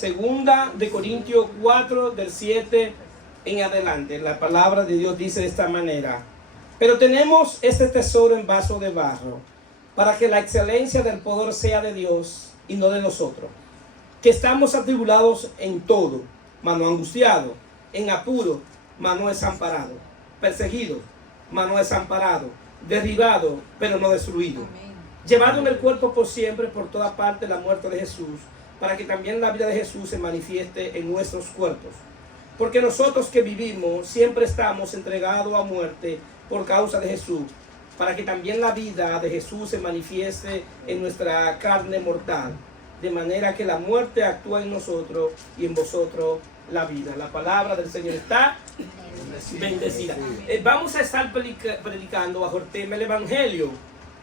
Segunda de Corintios 4, del 7 en adelante. La palabra de Dios dice de esta manera: pero tenemos este tesoro en vaso de barro, para que la excelencia del poder sea de Dios y no de nosotros, que estamos atribulados en todo, mas no angustiados, en apuro, mas no desamparados, perseguidos, mas no desamparados, derribados, pero no destruidos, llevado en el cuerpo por siempre por toda parte la muerte de Jesús, para que también la vida de Jesús se manifieste en nuestros cuerpos. Porque nosotros que vivimos siempre estamos entregados a muerte por causa de Jesús, para que también la vida de Jesús se manifieste en nuestra carne mortal, de manera que la muerte actúa en nosotros y en vosotros la vida. La palabra del Señor está bendecida. Vamos a estar predicando bajo el tema el Evangelio,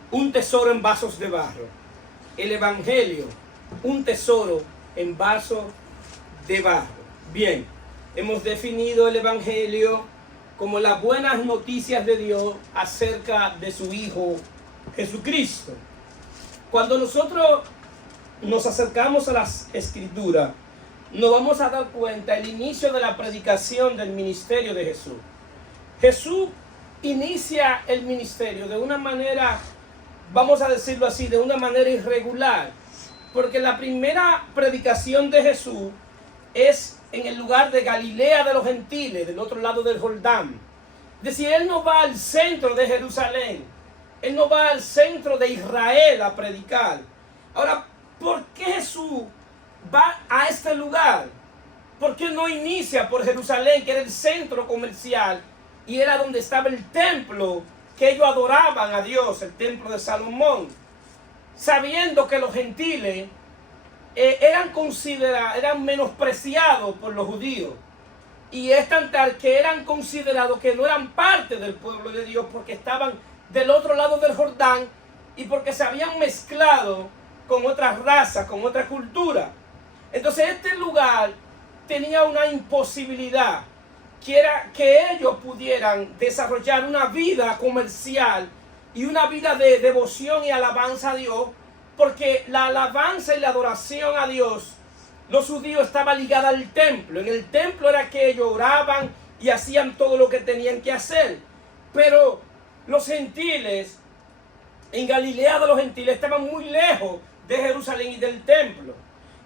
un tesoro en vasos de barro. El Evangelio, un tesoro en vasos de barro. Bien, hemos definido el Evangelio como las buenas noticias de Dios acerca de su Hijo Jesucristo. Cuando nosotros nos acercamos a las Escrituras, nos vamos a dar cuenta el inicio de la predicación del ministerio de Jesús. Jesús inicia el ministerio de una manera, vamos a decirlo así, de una manera irregular, porque la primera predicación de Jesús es en el lugar de Galilea de los gentiles, del otro lado del Jordán. Es decir, Él no va al centro de Jerusalén, Él no va al centro de Israel a predicar. Ahora, ¿por qué Jesús va a este lugar? ¿Por qué no inicia por Jerusalén, que era el centro comercial y era donde estaba el templo que ellos adoraban a Dios, el templo de Salomón? Sabiendo que los gentiles eran menospreciados por los judíos, y es tan tal que eran considerados que no eran parte del pueblo de Dios porque estaban del otro lado del Jordán y porque se habían mezclado con otras razas, con otra cultura. Entonces este lugar tenía una imposibilidad, que era que ellos pudieran desarrollar una vida comercial y una vida de devoción y alabanza a Dios, porque la alabanza y la adoración a Dios, los judíos, estaba ligada al templo. En el templo era que ellos oraban y hacían todo lo que tenían que hacer. Pero los gentiles, en Galilea de los gentiles, estaban muy lejos de Jerusalén y del templo,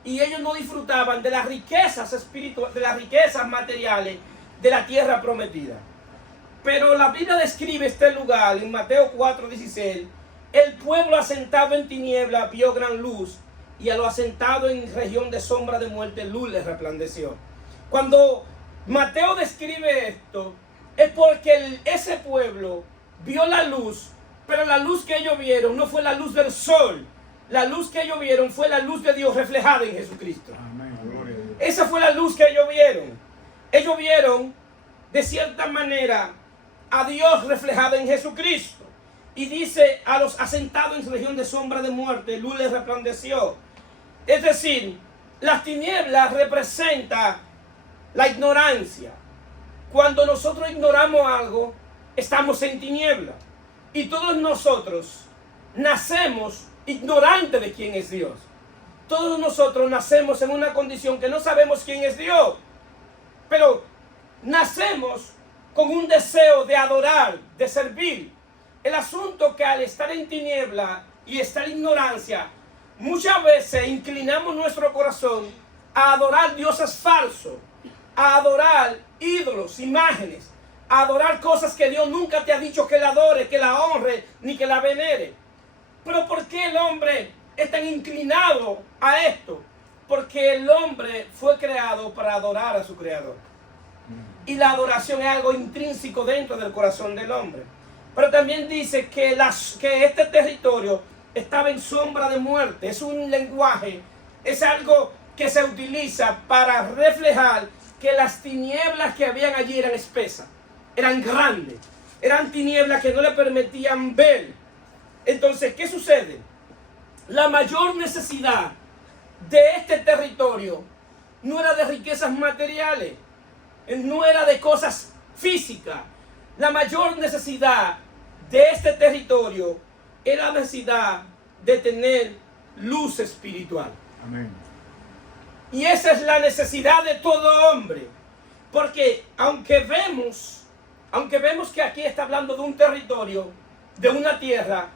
y ellos no disfrutaban de las riquezas espirituales, de las riquezas materiales de la tierra prometida. Pero la Biblia describe este lugar en Mateo 4:16. El pueblo asentado en tinieblas vio gran luz, y a los asentados en región de sombra de muerte, luz les resplandeció. Cuando Mateo describe esto, es porque ese pueblo vio la luz, pero la luz que ellos vieron no fue la luz del sol. La luz que ellos vieron fue la luz de Dios reflejada en Jesucristo. Amén, gloria a Dios. Esa fue la luz que ellos vieron. Ellos vieron, de cierta manera, a Dios reflejado en Jesucristo. Y dice, a los asentados en región de sombra de muerte, luz les resplandeció. Es decir, las tinieblas representan la ignorancia. Cuando nosotros ignoramos algo, estamos en tinieblas. Y todos nosotros nacemos ignorantes de quién es Dios. Todos nosotros nacemos en una condición que no sabemos quién es Dios, pero nacemos con un deseo de adorar, de servir. El asunto que al estar en tiniebla y estar en ignorancia, muchas veces inclinamos nuestro corazón a adorar dioses falsos, a adorar ídolos, imágenes, a adorar cosas que Dios nunca te ha dicho que la adore, que la honre, ni que la venere. Pero ¿por qué el hombre es tan inclinado a esto? Porque el hombre fue creado para adorar a su creador. Y la adoración es algo intrínseco dentro del corazón del hombre. Pero también dice que este territorio estaba en sombra de muerte. Es un lenguaje, es algo que se utiliza para reflejar que las tinieblas que habían allí eran espesas, eran grandes, eran tinieblas que no le permitían ver. Entonces, ¿qué sucede? La mayor necesidad de este territorio no era de riquezas materiales, no era de cosas físicas. La mayor necesidad de este territorio era la necesidad de tener luz espiritual. Amén. Y esa es la necesidad de todo hombre. Porque aunque vemos que aquí está hablando de un territorio, de una tierra,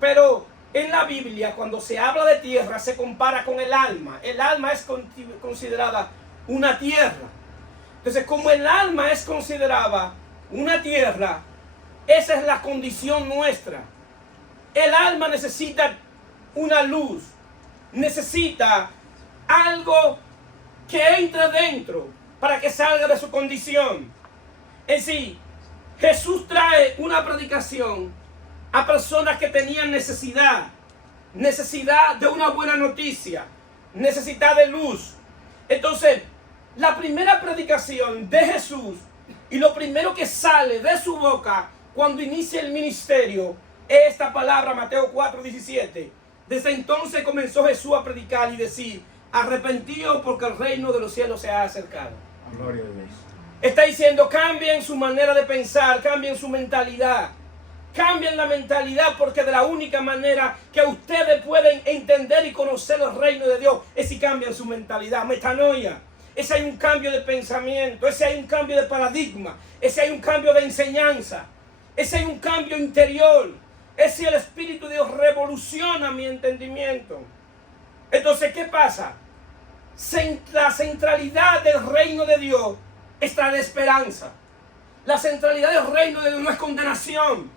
pero en la Biblia cuando se habla de tierra se compara con el alma. El alma es considerada una tierra. Entonces, como el alma es considerada una tierra, esa es la condición nuestra. El alma necesita una luz, necesita algo que entre dentro para que salga de su condición. En sí, Jesús trae una predicación a personas que tenían necesidad de una buena noticia, necesidad de luz. Entonces, la primera predicación de Jesús y lo primero que sale de su boca cuando inicia el ministerio es esta palabra, Mateo 4:17. Desde entonces comenzó Jesús a predicar y decir: arrepentíos porque el reino de los cielos se ha acercado. Gloria a Dios. Está diciendo: cambien su manera de pensar, cambien su mentalidad. Cambien la mentalidad, porque de la única manera que ustedes pueden entender y conocer el reino de Dios es si cambian su mentalidad. Metanoia. Ese hay un cambio de pensamiento, ese hay un cambio de paradigma, ese hay un cambio de enseñanza, ese hay un cambio interior. Ese el Espíritu de Dios revoluciona mi entendimiento. Entonces, ¿qué pasa? La centralidad del reino de Dios está de esperanza. La centralidad del reino de Dios no es condenación.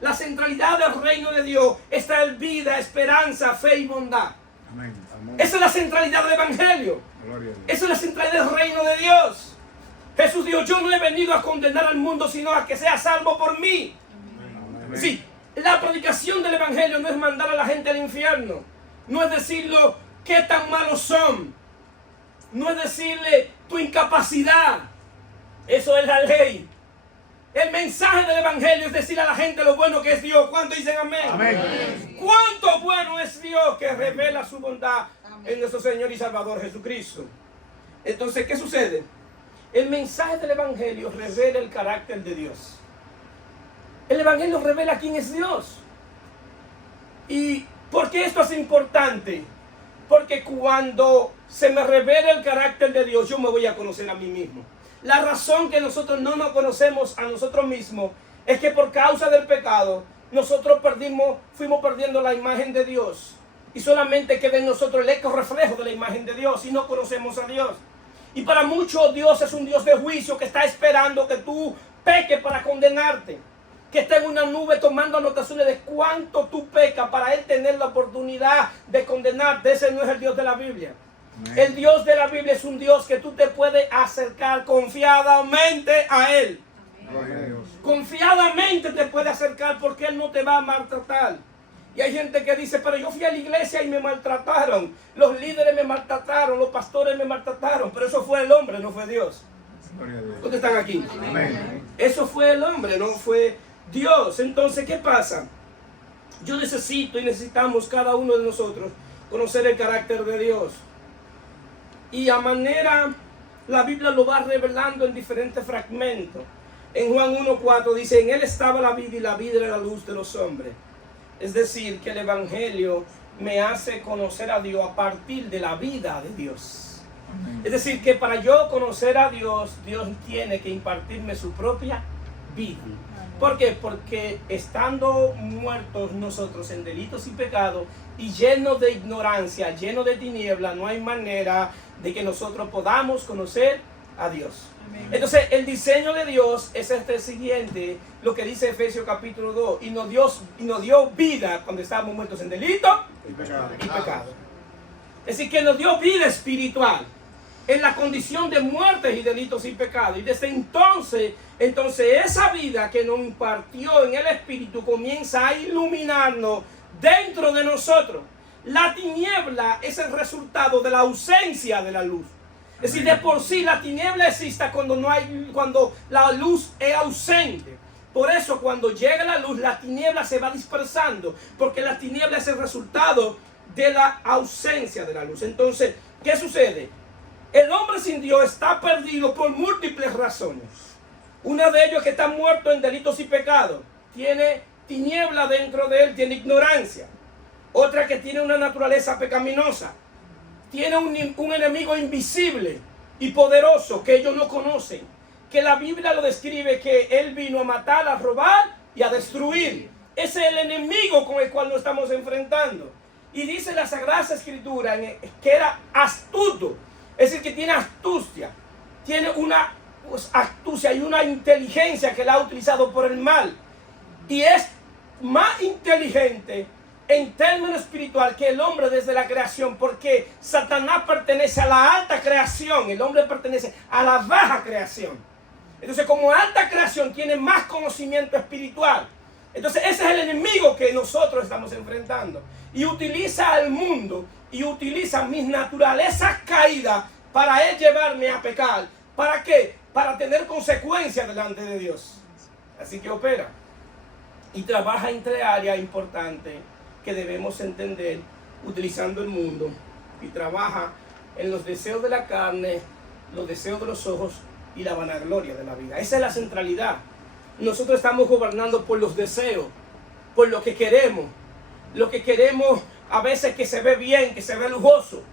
La centralidad del reino de Dios está en vida, esperanza, fe y bondad. Amén. Amén. Esa es la centralidad del Evangelio. Gloria a Dios. Esa es la centralidad del reino de Dios. Jesús dijo: yo no he venido a condenar al mundo, sino a que sea salvo por mí. Amén. Sí, la predicación del Evangelio no es mandar a la gente al infierno. No es decirle qué tan malos son. No es decirle tu incapacidad. Eso es la ley. El mensaje del Evangelio es decir a la gente lo bueno que es Dios. ¿Cuántos dicen amén? Amén. ¿Cuánto bueno es Dios que revela su bondad en nuestro Señor y Salvador Jesucristo? Entonces, ¿qué sucede? El mensaje del Evangelio revela el carácter de Dios. El Evangelio revela quién es Dios. ¿Y por qué esto es importante? Porque cuando se me revela el carácter de Dios, yo me voy a conocer a mí mismo. La razón que nosotros no nos conocemos a nosotros mismos es que por causa del pecado nosotros fuimos perdiendo la imagen de Dios. Y solamente queda en nosotros el eco reflejo de la imagen de Dios y no conocemos a Dios. Y para muchos Dios es un Dios de juicio que está esperando que tú peques para condenarte. Que está en una nube tomando anotaciones de cuánto tú pecas para Él tener la oportunidad de condenarte. Ese no es el Dios de la Biblia. Amén. El Dios de la Biblia es un Dios que tú te puedes acercar confiadamente a Él. Amén. Confiadamente te puedes acercar porque Él no te va a maltratar. Y hay gente que dice: pero yo fui a la iglesia y me maltrataron. Los líderes me maltrataron, los pastores me maltrataron. Pero eso fue el hombre, no fue Dios. ¿Dónde están aquí? Amén. Eso fue el hombre, no fue Dios. Entonces, ¿qué pasa? Yo necesito y necesitamos cada uno de nosotros conocer el carácter de Dios. Y a manera, la Biblia lo va revelando en diferentes fragmentos. En Juan 1:4 dice: en Él estaba la vida y la vida era la luz de los hombres. Es decir, que el Evangelio me hace conocer a Dios a partir de la vida de Dios. Amén. Es decir, que para yo conocer a Dios, Dios tiene que impartirme su propia vida. ¿Por qué? Porque estando muertos nosotros en delitos y pecados y llenos de ignorancia, llenos de tiniebla, no hay manera de que nosotros podamos conocer a Dios. Amén. Entonces, el diseño de Dios es este siguiente, lo que dice Efesios capítulo 2, y nos dio vida cuando estábamos muertos en delito y pecado. Es decir, que nos dio vida espiritual en la condición de muertes y delitos y pecados. Y desde entonces esa vida que nos impartió en el Espíritu comienza a iluminarnos dentro de nosotros. La tiniebla es el resultado de la ausencia de la luz. Es decir, de por sí la tiniebla existe cuando la luz es ausente. Por eso cuando llega la luz, la tiniebla se va dispersando, porque la tiniebla es el resultado de la ausencia de la luz. Entonces, ¿qué sucede? El hombre sin Dios está perdido por múltiples razones. Una de ellos es que está muerto en delitos y pecados. Tiene tiniebla dentro de él, tiene ignorancia. Otra que tiene una naturaleza pecaminosa. tiene un enemigo invisible y poderoso que ellos no conocen, que la Biblia lo describe que él vino a matar, a robar y a destruir. Ese es el enemigo con el cual nos estamos enfrentando. Y dice la Sagrada Escritura que era astuto, es decir, que tiene astucia, tiene una astucia y una inteligencia que la ha utilizado por el mal. Y es más inteligente en términos espiritual que el hombre desde la creación, porque Satanás pertenece a la alta creación, el hombre pertenece a la baja creación. Entonces, como alta creación tiene más conocimiento espiritual. Entonces, ese es el enemigo que nosotros estamos enfrentando. Y utiliza al mundo y utiliza mis naturalezas caídas para él llevarme a pecar. ¿Para qué? Para tener consecuencias delante de Dios. Así que opera. Y trabaja en tres áreas importantes que debemos entender utilizando el mundo. Y trabaja en los deseos de la carne, los deseos de los ojos y la vanagloria de la vida. Esa es la centralidad. Nosotros estamos gobernando por los deseos, por lo que queremos. Lo que queremos a veces que se ve bien, que se ve lujoso.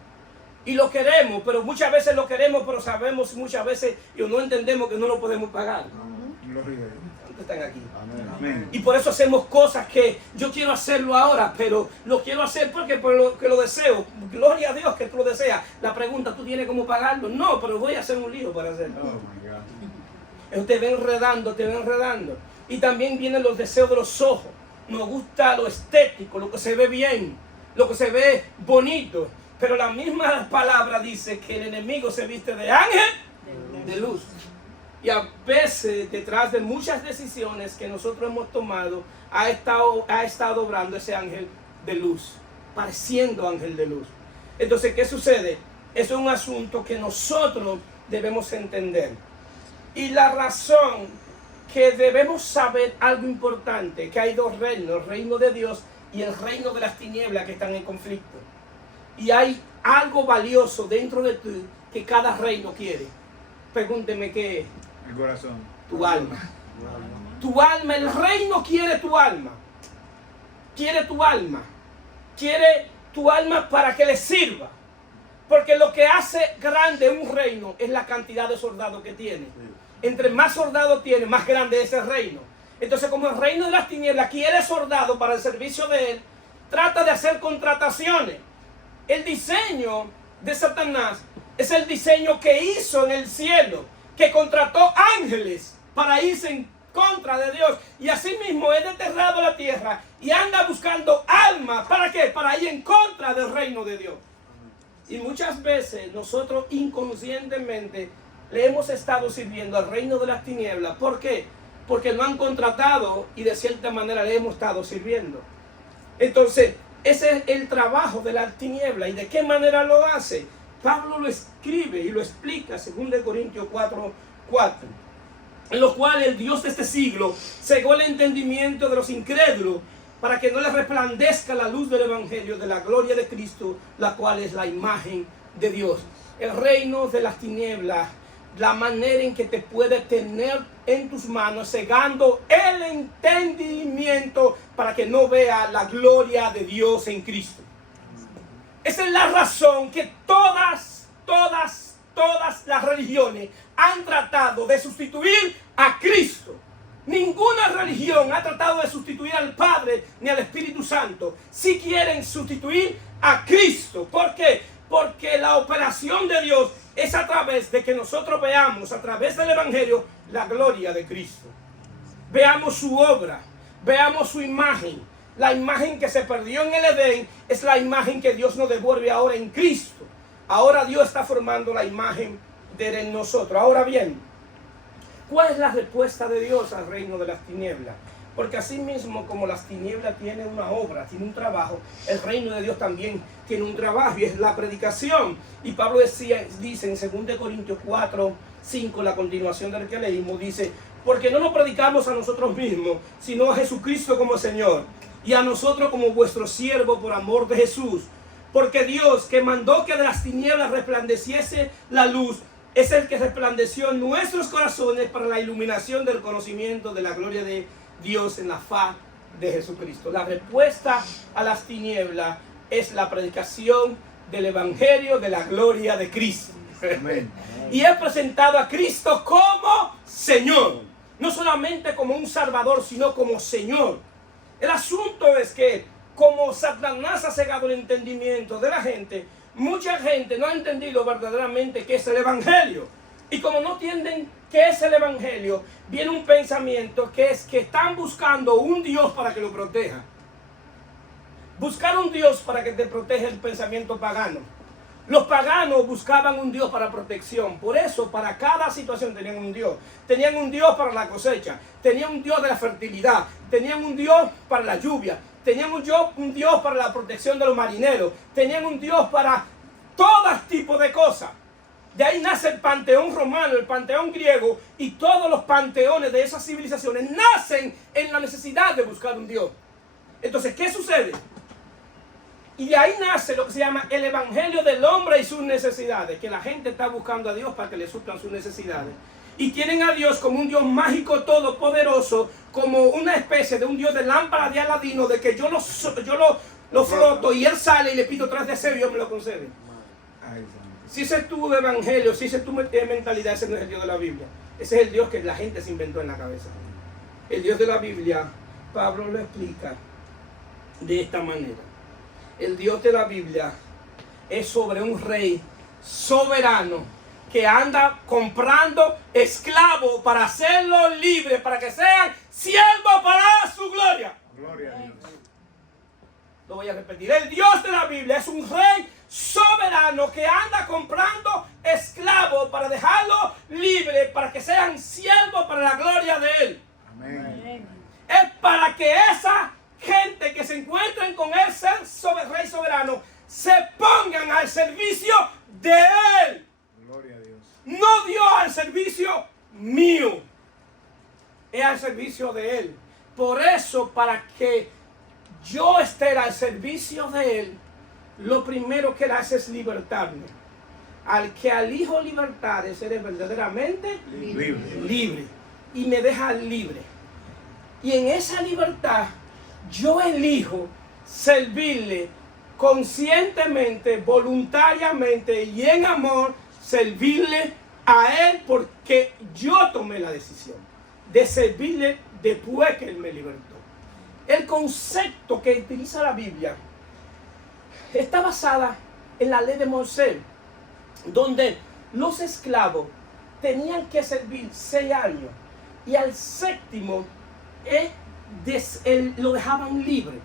Y lo queremos, pero muchas veces lo queremos, pero sabemos muchas veces y no entendemos que no lo podemos pagar. ¿Cuántos están aquí? Amén. Y por eso hacemos cosas que yo quiero hacerlo ahora, pero lo quiero hacer porque lo deseo. Gloria a Dios que tú lo deseas. La pregunta, ¿tú tienes cómo pagarlo? No, pero voy a hacer un lío para hacerlo. Oh my God. Te ven enredando, te ven enredando. Y también vienen los deseos de los ojos. Nos gusta lo estético, lo que se ve bien, lo que se ve bonito. Pero la misma palabra dice que el enemigo se viste de ángel de luz. Y a veces, detrás de muchas decisiones que nosotros hemos tomado, ha estado obrando ese ángel de luz, pareciendo ángel de luz. Entonces, ¿qué sucede? Eso es un asunto que nosotros debemos entender. Y la razón que debemos saber algo importante, que hay dos reinos, el reino de Dios y el reino de las tinieblas que están en conflicto. Y hay algo valioso dentro de ti que cada reino quiere. Pregúnteme qué es. El corazón. Tu alma. Tu alma, el reino quiere tu alma. Quiere tu alma. Quiere tu alma para que le sirva. Porque lo que hace grande un reino es la cantidad de soldados que tiene. Entre más soldados tiene, más grande es el reino. Entonces, como el reino de las tinieblas quiere soldados para el servicio de él, trata de hacer contrataciones. El diseño de Satanás es el diseño que hizo en el cielo, que contrató ángeles para irse en contra de Dios. Y asimismo es desterrado a la tierra y anda buscando almas. ¿Para qué? Para ir en contra del reino de Dios. Y muchas veces nosotros inconscientemente le hemos estado sirviendo al reino de las tinieblas. ¿Por qué? Porque lo han contratado y de cierta manera le hemos estado sirviendo. Entonces, ese es el trabajo de la tiniebla. ¿Y de qué manera lo hace? Pablo lo escribe y lo explica, 2 Corintios 4:4, en lo cual el Dios de este siglo cegó el entendimiento de los incrédulos para que no les resplandezca la luz del Evangelio de la gloria de Cristo, la cual es la imagen de Dios. El reino de las tinieblas, la manera en que te puede tener en tus manos, cegando el entendimiento para que no vea la gloria de Dios en Cristo. Esa es la razón que todas las religiones han tratado de sustituir a Cristo. Ninguna religión ha tratado de sustituir al Padre ni al Espíritu Santo. Si quieren sustituir a Cristo. ¿Por qué? Porque la operación de Dios es a través de que nosotros veamos, a través del Evangelio, la gloria de Cristo. Veamos su obra, veamos su imagen. La imagen que se perdió en el Edén es la imagen que Dios nos devuelve ahora en Cristo. Ahora Dios está formando la imagen de Él en nosotros. Ahora bien, ¿cuál es la respuesta de Dios al reino de las tinieblas? Porque así mismo como las tinieblas tienen una obra, tienen un trabajo, el reino de Dios también tiene un trabajo y es la predicación. Y Pablo dice en 2 Corintios 4:5, la continuación del que leímos, dice: porque no nos predicamos a nosotros mismos, sino a Jesucristo como Señor, y a nosotros como vuestro siervo por amor de Jesús. Porque Dios, que mandó que de las tinieblas resplandeciese la luz, es el que resplandeció en nuestros corazones para la iluminación del conocimiento de la gloria de Dios en la faz de Jesucristo. La respuesta a las tinieblas es la predicación del Evangelio de la gloria de Cristo. Amén. Y he presentado a Cristo como Señor. No solamente como un Salvador, sino como Señor. El asunto es que como Satanás ha cegado el entendimiento de la gente, mucha gente no ha entendido verdaderamente qué es el Evangelio. Y como no entienden qué es el Evangelio, viene un pensamiento que es que están buscando un Dios para que lo proteja. Buscar un Dios para que te proteja el pensamiento pagano. Los paganos buscaban un Dios para protección. Por eso, para cada situación tenían un Dios. Tenían un Dios para la cosecha. Tenían un Dios de la fertilidad. Tenían un Dios para la lluvia. Tenían un Dios para la protección de los marineros. Tenían un Dios para todo tipo de cosas. De ahí nace el panteón romano, el panteón griego, y todos los panteones de esas civilizaciones nacen en la necesidad de buscar un Dios. Entonces, ¿qué sucede? Y de ahí nace lo que se llama el evangelio del hombre y sus necesidades, que la gente está buscando a Dios para que le suplan sus necesidades. Y tienen a Dios como un Dios mágico todopoderoso, como una especie de un Dios de lámpara de Aladino, de que yo lo froto y él sale y le pido 3 deseos y Dios me lo concede. Si ese es tu evangelio, si ese es tu mentalidad, ese no es el Dios de la Biblia. Ese es el Dios que la gente se inventó en la cabeza. El Dios de la Biblia, Pablo lo explica de esta manera. El Dios de la Biblia es sobre un rey soberano que anda comprando esclavos para hacerlos libres, para que sean siervos para su gloria. Gloria a Dios. Lo voy a repetir. El Dios de la Biblia es un rey soberano que anda comprando esclavos para dejarlos libres, para que sean siervos para la gloria de Él. Amén. Es para que esa gente que se encuentren con ese rey soberano se pongan al servicio de Él. Gloria a Dios. No Dios al servicio mío, es al servicio de Él. Por eso, para que yo esté al servicio de Él, lo primero que Él hace es libertarme. Al que al Hijo libertare, seré verdaderamente libre. Y me deja libre. Y en esa libertad, yo elijo servirle conscientemente, voluntariamente y en amor, servirle a Él porque yo tomé la decisión de servirle después que Él me libertó. El concepto que utiliza la Biblia está basada en la ley de Moisés, donde los esclavos tenían que servir 6 años y al 7º lo dejaban libre.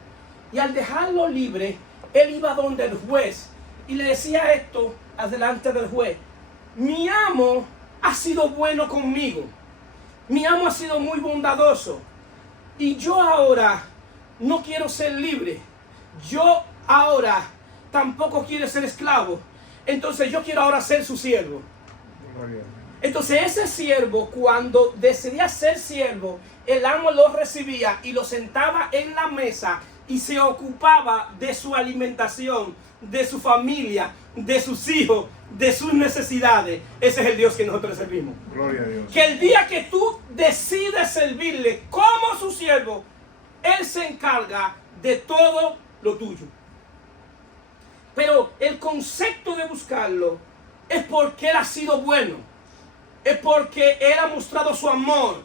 Y al dejarlo libre, él iba donde el juez y le decía esto adelante del juez: mi amo ha sido bueno conmigo, mi amo ha sido muy bondadoso, y yo ahora no quiero ser libre, yo ahora tampoco quiero ser esclavo, entonces yo quiero ahora ser su siervo. Entonces ese siervo, cuando decidía ser siervo, el amo lo recibía y lo sentaba en la mesa y se ocupaba de su alimentación, de su familia, de sus hijos, de sus necesidades. Ese es el Dios que nosotros servimos. Gloria a Dios. Que el día que tú decides servirle como su siervo, Él se encarga de todo lo tuyo. Pero el concepto de buscarlo es porque Él ha sido bueno, es porque Él ha mostrado su amor,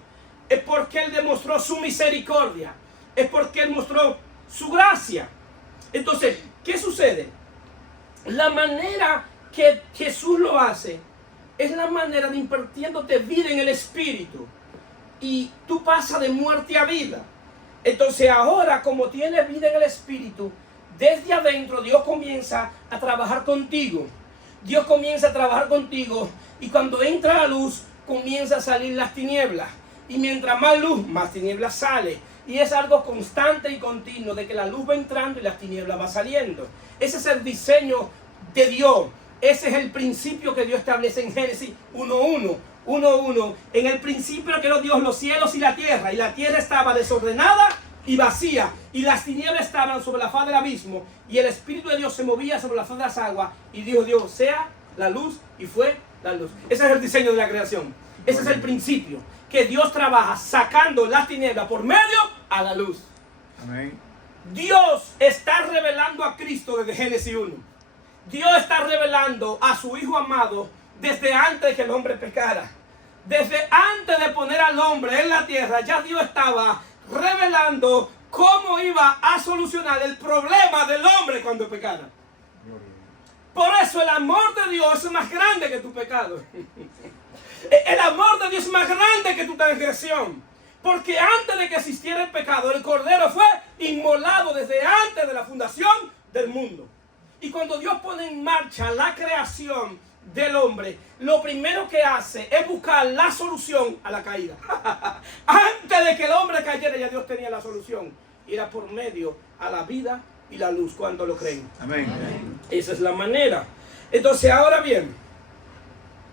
es porque Él demostró su misericordia, es porque Él mostró su gracia. Entonces, ¿qué sucede? La manera que Jesús lo hace es la manera de impartiéndote vida en el Espíritu, y tú pasas de muerte a vida. Entonces ahora, como tienes vida en el Espíritu, desde adentro Dios comienza a trabajar contigo. Dios comienza a trabajar contigo, y cuando entra la luz comienza a salir las tinieblas, y mientras más luz, más tinieblas sale. Y es algo constante y continuo de que la luz va entrando y las tinieblas va saliendo. Ese es el diseño de Dios. Ese es el principio que Dios establece en Génesis 1:1. En el principio creó Dios los cielos y la tierra estaba desordenada y vacía, y las tinieblas estaban sobre la faz del abismo, y el Espíritu de Dios se movía sobre la faz de las aguas, y dijo Dios: sea la luz, y fue la luz. Ese es el diseño de la creación. Ese es el principio, que Dios trabaja sacando las tinieblas por medio a la luz. Amén. Dios está revelando a Cristo desde Génesis 1. Dios está revelando a su Hijo amado desde antes de que el hombre pecara. Desde antes de poner al hombre en la tierra, ya Dios estaba revelando cómo iba a solucionar el problema del hombre cuando pecara. Por eso el amor de Dios es más grande que tu pecado. El amor de Dios es más grande que tu transgresión. Porque antes de que existiera el pecado, el Cordero fue inmolado desde antes de la fundación del mundo. Y cuando Dios pone en marcha la creación del hombre, lo primero que hace es buscar la solución a la caída. Antes de que el hombre cayera, ya Dios tenía la solución. Y era por medio a la vida y la luz. ¿Cuánto lo creen? Amén. Esa es la manera. Entonces, ahora bien,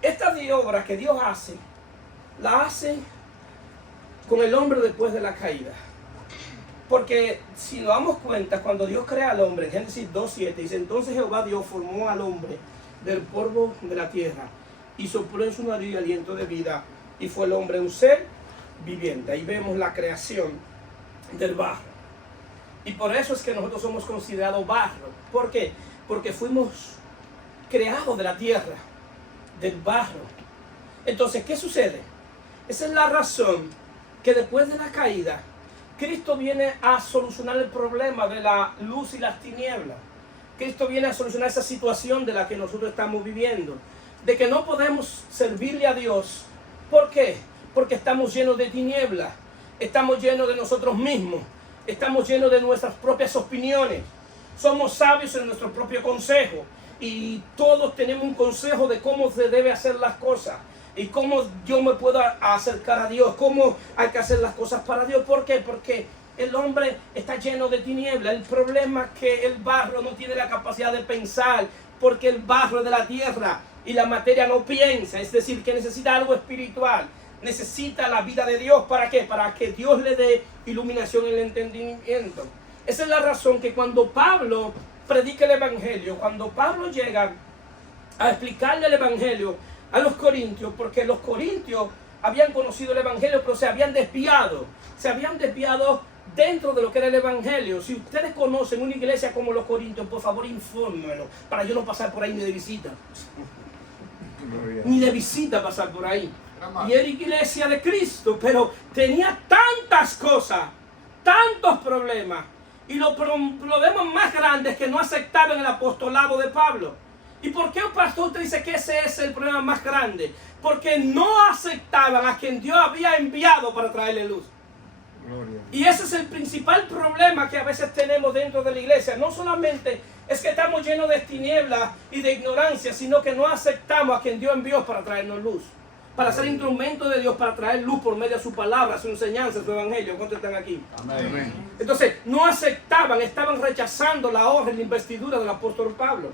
esta obra que Dios hace, la hace con el hombre después de la caída. Porque si nos damos cuenta, cuando Dios crea al hombre, en Génesis 2:7, dice: entonces Jehová Dios formó al hombre del polvo de la tierra y sopló en su nariz aliento de vida, y fue el hombre un ser viviente. Ahí vemos la creación del barro. Y por eso es que nosotros somos considerados barro. ¿Por qué? Porque fuimos creados de la tierra, del barro. Entonces, ¿qué sucede? Esa es la razón que después de la caída, Cristo viene a solucionar el problema de la luz y las tinieblas. Cristo viene a solucionar esa situación de la que nosotros estamos viviendo. De que no podemos servirle a Dios. ¿Por qué? Porque estamos llenos de tinieblas. Estamos llenos de nosotros mismos. Estamos llenos de nuestras propias opiniones. Somos sabios en nuestro propio consejo. Y todos tenemos un consejo de cómo se debe hacer las cosas. Y cómo yo me puedo acercar a Dios. Cómo hay que hacer las cosas para Dios. ¿Por qué? Porque el hombre está lleno de tinieblas. El problema es que el barro no tiene la capacidad de pensar. Porque el barro es de la tierra y la materia no piensa. Es decir, que necesita algo espiritual. Necesita la vida de Dios. ¿Para qué? Para que Dios le dé iluminación en el entendimiento. Esa es la razón que cuando Pablo predica el Evangelio, cuando Pablo llega a explicarle el Evangelio a los corintios, porque los corintios habían conocido el Evangelio, pero se habían desviado dentro de lo que era el Evangelio. Si ustedes conocen una iglesia como los corintios, por favor infórmenlo, para yo no pasar por ahí ni de visita. Ni de visita pasar por ahí. Y era iglesia de Cristo, pero tenía tantas cosas, tantos problemas. Y los problemas más grandes es que no aceptaban el apostolado de Pablo. ¿Y por qué, pastor, usted dice que ese es el problema más grande? Porque no aceptaban a quien Dios había enviado para traerle luz. Gloria. Y ese es el principal problema que a veces tenemos dentro de la iglesia. No solamente es que estamos llenos de tinieblas y de ignorancia, sino que no aceptamos a quien Dios envió para traernos luz. Para ser instrumento de Dios, para traer luz por medio de su palabra, su enseñanza, su evangelio. ¿Cuántos están aquí? Amén. Entonces, no aceptaban, estaban rechazando la honra y la investidura del apóstol Pablo.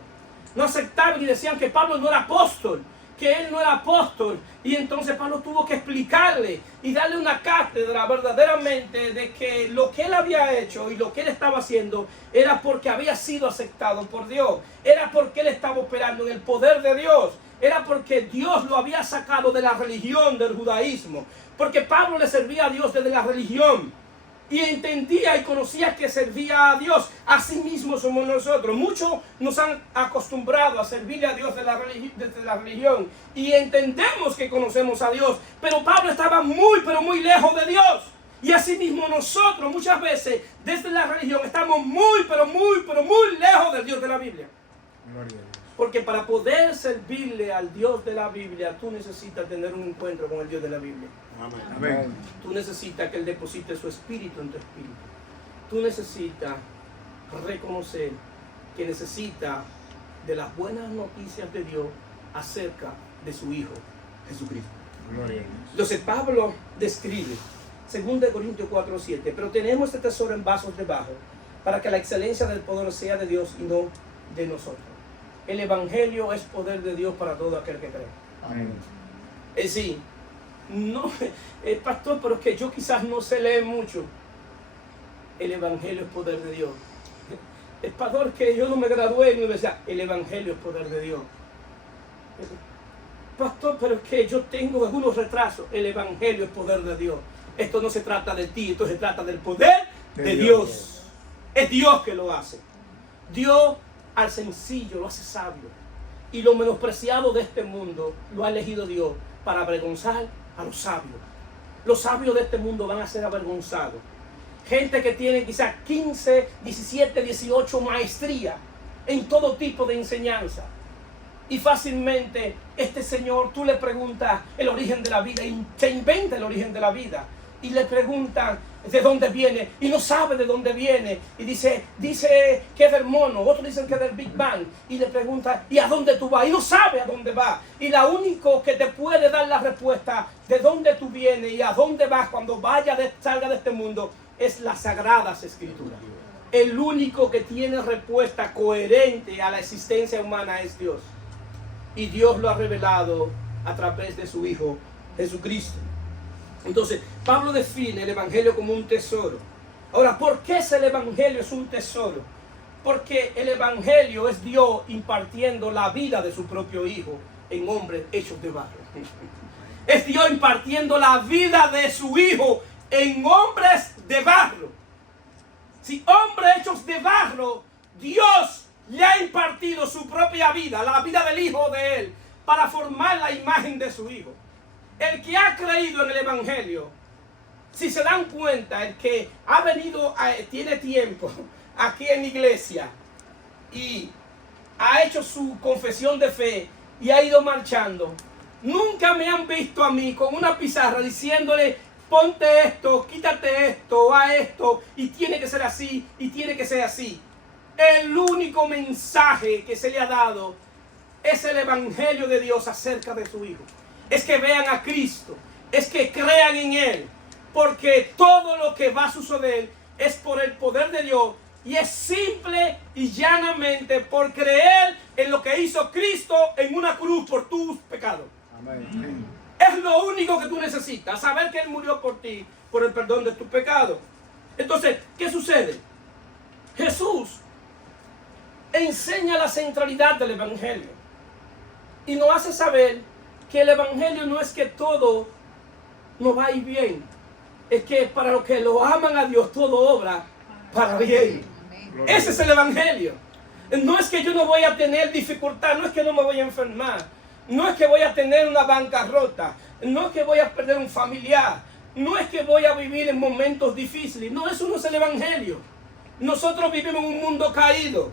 No aceptaban y decían que Pablo no era apóstol, que él no era apóstol. Y entonces Pablo tuvo que explicarle y darle una cátedra verdaderamente de que lo que él había hecho y lo que él estaba haciendo era porque había sido aceptado por Dios. Era porque él estaba operando en el poder de Dios. Era porque Dios lo había sacado de la religión del judaísmo. Porque Pablo le servía a Dios desde la religión. Y entendía y conocía que servía a Dios. Así mismo somos nosotros. Muchos nos han acostumbrado a servirle a Dios desde la religión. Y entendemos que conocemos a Dios. Pero Pablo estaba muy, pero muy lejos de Dios. Y así mismo nosotros muchas veces desde la religión estamos muy, pero muy, pero muy lejos del Dios de la Biblia. Gloria a Dios. Porque para poder servirle al Dios de la Biblia, tú necesitas tener un encuentro con el Dios de la Biblia. Amén. Tú necesitas que Él deposite su espíritu en tu espíritu. Tú necesitas reconocer que necesita de las buenas noticias de Dios acerca de su Hijo, Jesucristo. Gloria a Dios. Entonces Pablo describe, 2 Corintios 4:7, pero tenemos este tesoro en vasos de barro, para que la excelencia del poder sea de Dios y no de nosotros. El Evangelio es poder de Dios para todo aquel que cree. Amén. Es decir, no, pastor, pero es que yo quizás no sé leer mucho. El Evangelio es poder de Dios. El pastor, que yo no me gradué en la universidad. El Evangelio es poder de Dios. Pastor, pero es que yo tengo algunos retrasos. El Evangelio es poder de Dios. Esto no se trata de ti, esto se trata del poder de Dios. Es Dios que lo hace. Dios al sencillo lo hace sabio. Y lo menospreciado de este mundo lo ha elegido Dios para avergonzar a los sabios. Los sabios de este mundo van a ser avergonzados. Gente que tiene quizás 15, 17, 18 maestrías en todo tipo de enseñanza. Y fácilmente este señor, tú le preguntas el origen de la vida y te inventa el origen de la vida. Y le preguntan de dónde viene y no sabe de dónde viene. Y dice que es del mono, otros dicen que es del Big Bang. Y le preguntan, ¿y a dónde tú vas? Y no sabe a dónde va. Y la único que te puede dar la respuesta de dónde tú vienes y a dónde vas cuando salga de este mundo es las Sagradas Escrituras. El único que tiene respuesta coherente a la existencia humana es Dios. Y Dios lo ha revelado a través de su Hijo Jesucristo. Entonces, Pablo define el Evangelio como un tesoro. Ahora, ¿por qué el Evangelio es un tesoro? Porque el Evangelio es Dios impartiendo la vida de su propio Hijo en hombres hechos de barro. Es Dios impartiendo la vida de su Hijo en hombres de barro. Si hombres hechos de barro, Dios le ha impartido su propia vida, la vida del Hijo de Él, para formar la imagen de su Hijo. El que ha creído en el Evangelio, si se dan cuenta, el que ha venido, tiene tiempo aquí en la iglesia y ha hecho su confesión de fe y ha ido marchando, nunca me han visto a mí con una pizarra diciéndole, ponte esto, quítate esto, haz esto, y tiene que ser así, y tiene que ser así. El único mensaje que se le ha dado es el Evangelio de Dios acerca de su Hijo. Es que vean a Cristo, es que crean en Él, porque todo lo que va a suceder es por el poder de Dios y es simple y llanamente por creer en lo que hizo Cristo en una cruz por tus pecados. Amén. Es lo único que tú necesitas, saber que Él murió por ti, por el perdón de tus pecados. Entonces, ¿qué sucede? Jesús enseña la centralidad del Evangelio y nos hace saber que el Evangelio no es que todo nos va a ir bien, es que para los que lo aman a Dios todo obra para bien. Ese es el Evangelio. No es que yo no voy a tener dificultad, no es que no me voy a enfermar, no es que voy a tener una bancarrota, no es que voy a perder un familiar, no es que voy a vivir en momentos difíciles. No, eso no es el Evangelio. Nosotros vivimos en un mundo caído.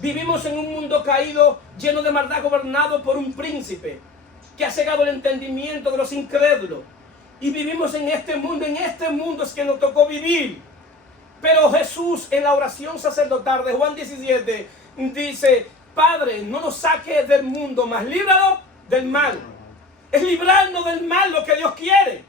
Vivimos en un mundo caído lleno de maldad, gobernado por un príncipe que ha cegado el entendimiento de los incrédulos. Y vivimos en este mundo es que nos tocó vivir. Pero Jesús en la oración sacerdotal de Juan 17 dice, Padre, no nos saques del mundo, mas líbralo del mal. Es librarnos del mal lo que Dios quiere,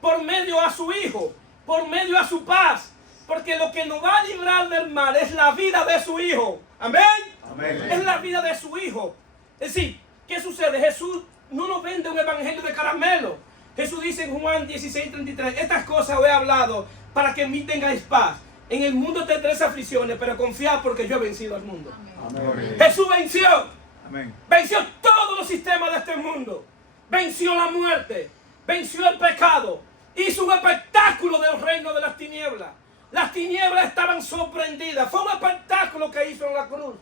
por medio a su Hijo, por medio a su paz. Porque lo que nos va a librar del mal es la vida de su Hijo. Amén. Amén. Es la vida de su Hijo. Es decir, ¿qué sucede? Jesús no nos vende un evangelio de caramelo. Jesús dice en Juan 16:33, estas cosas os he hablado para que en mí tengáis paz. En el mundo tendréis aflicciones, pero confiad porque yo he vencido al mundo. Amén. Jesús venció. Amén. Venció todos los sistemas de este mundo. Venció la muerte. Venció el pecado. Hizo un espectáculo del reino de las tinieblas. Las tinieblas estaban sorprendidas. Fue un espectáculo que hizo en la cruz.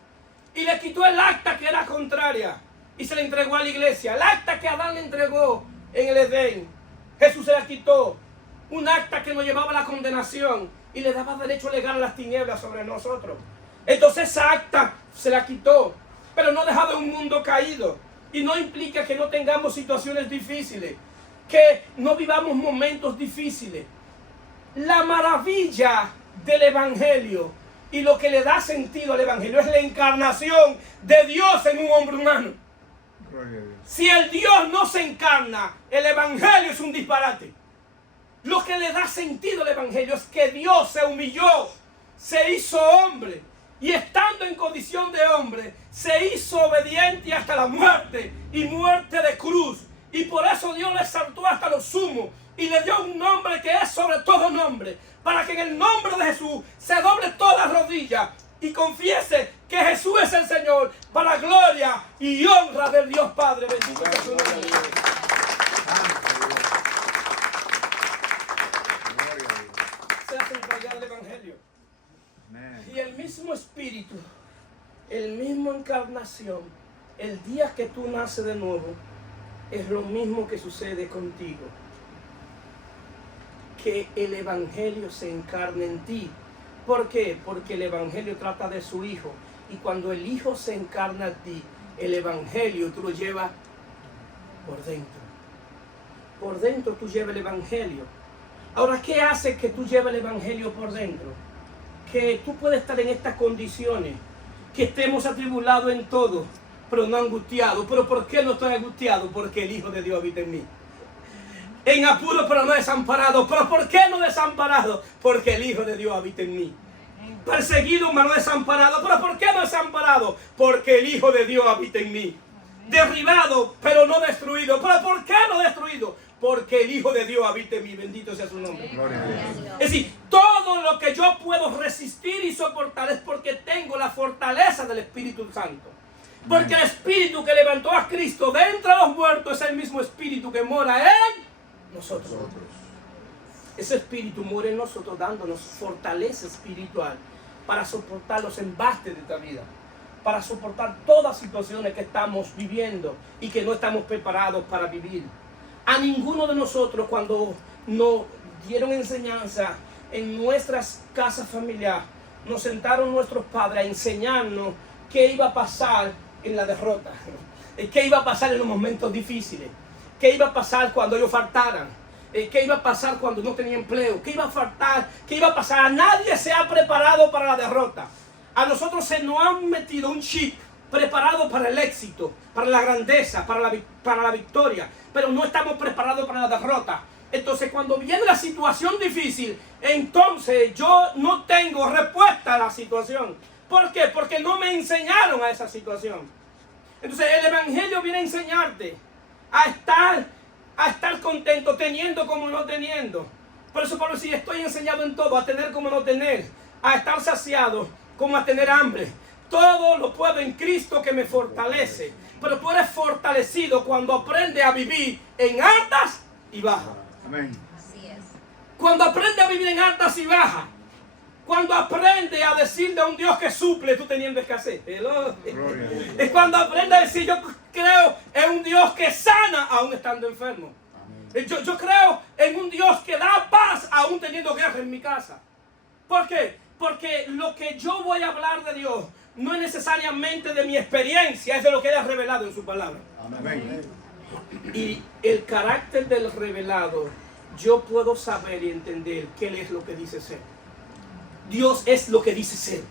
Y le quitó el acta que era contraria. Y se le entregó a la iglesia. El acta que Adán le entregó en el Edén. Jesús se la quitó. Un acta que nos llevaba a la condenación. Y le daba derecho legal a las tinieblas sobre nosotros. Entonces esa acta se la quitó. Pero no deja de un mundo caído. Y no implica que no tengamos situaciones difíciles. Que no vivamos momentos difíciles. La maravilla del Evangelio y lo que le da sentido al Evangelio es la encarnación de Dios en un hombre humano. Gloria a Dios. Si el Dios no se encarna, el Evangelio es un disparate. Lo que le da sentido al Evangelio es que Dios se humilló, se hizo hombre y estando en condición de hombre, se hizo obediente hasta la muerte y muerte de cruz. Y por eso Dios le exaltó hasta lo sumo y le dio un nombre que es sobre todo nombre, para que en el nombre de Jesús se doble toda rodilla y confiese que Jesús es el Señor, para gloria y honra del Dios Padre. Bendito sea su nombre. Se hace entregar el Evangelio. Amén. Y el mismo Espíritu el mismo encarnación, el día que tú naces de nuevo, es lo mismo que sucede contigo. Que el Evangelio se encarne en ti. ¿Por qué? Porque el Evangelio trata de su Hijo. Y cuando el Hijo se encarna en ti, el Evangelio tú lo llevas por dentro. Por dentro tú llevas el Evangelio. Ahora, ¿qué hace que tú lleves el Evangelio por dentro? Que tú puedes estar en estas condiciones, que estemos atribulados en todo, pero no angustiados. ¿Pero por qué no estoy angustiado? Porque el Hijo de Dios habita en mí. En apuro, pero no desamparado. ¿Pero por qué no desamparado? Porque el Hijo de Dios habita en mí. Perseguido, pero no desamparado. ¿Pero por qué no desamparado? Porque el Hijo de Dios habita en mí. Derribado, pero no destruido. ¿Pero por qué no destruido? Porque el Hijo de Dios habita en mí. Bendito sea su nombre. Es decir, todo lo que yo puedo resistir y soportar es porque tengo la fortaleza del Espíritu Santo. Porque el Espíritu que levantó a Cristo de entre los muertos es el mismo Espíritu que mora en nosotros. Ese Espíritu mora en nosotros, dándonos fortaleza espiritual para soportar los embates de esta vida, para soportar todas situaciones que estamos viviendo y que no estamos preparados para vivir. A ninguno de nosotros, cuando nos dieron enseñanza en nuestras casas familiares, nos sentaron nuestros padres a enseñarnos qué iba a pasar en la derrota, qué iba a pasar en los momentos difíciles, qué iba a pasar cuando ellos faltaran, qué iba a pasar cuando no tenía empleo, qué iba a faltar, qué iba a pasar. A nadie se ha preparado para la derrota. A nosotros se nos han metido un chip preparado para el éxito, para la grandeza, para la victoria, pero no estamos preparados para la derrota. Entonces, cuando viene la situación difícil, entonces yo no tengo respuesta a la situación. ¿Por qué? Porque no me enseñaron a esa situación. Entonces, el Evangelio viene a enseñarte a estar contento, teniendo como no teniendo. Por eso Pablo decía, estoy enseñado en todo, a tener como no tener, a estar saciado como a tener hambre. Todo lo puedo en Cristo que me fortalece. Pero tú eres fortalecido cuando aprendes a vivir en altas y bajas. Amén. Así es. Cuando aprendes a vivir en altas y bajas. Cuando aprendes a decirle a un Dios que suple tú teniendo escasez. Es cuando aprendes a decir, yo creo en un Dios que sana aún estando enfermo. Yo creo en un Dios que da paz aún teniendo guerra en mi casa. ¿Por qué? Porque lo que yo voy a hablar de Dios no es necesariamente de mi experiencia, es de lo que Él ha revelado en su palabra. Amén. Y el carácter del revelado, yo puedo saber y entender que Él es lo que dice ser. Dios es lo que dice ser.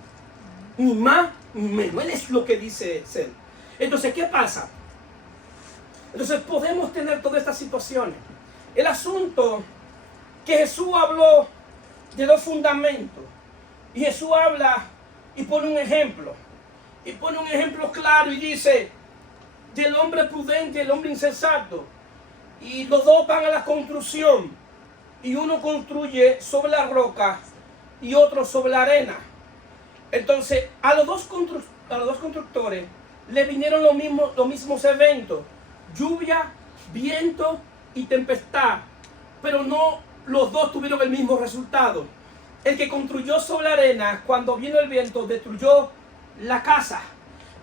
Ni más ni menos. Él es lo que dice ser. Entonces, ¿qué pasa? Entonces podemos tener todas estas situaciones. El asunto que Jesús habló de dos fundamentos. Y Jesús habla y pone un ejemplo. Y pone un ejemplo claro y dice del hombre prudente y el hombre insensato. Y los dos van a la construcción. Y uno construye sobre la roca y otro sobre la arena. Entonces a los dos constructores le vinieron los mismos eventos. Lluvia, viento y tempestad. Pero no los dos tuvieron el mismo resultado. El que construyó sobre la arena, cuando vino el viento, destruyó la casa.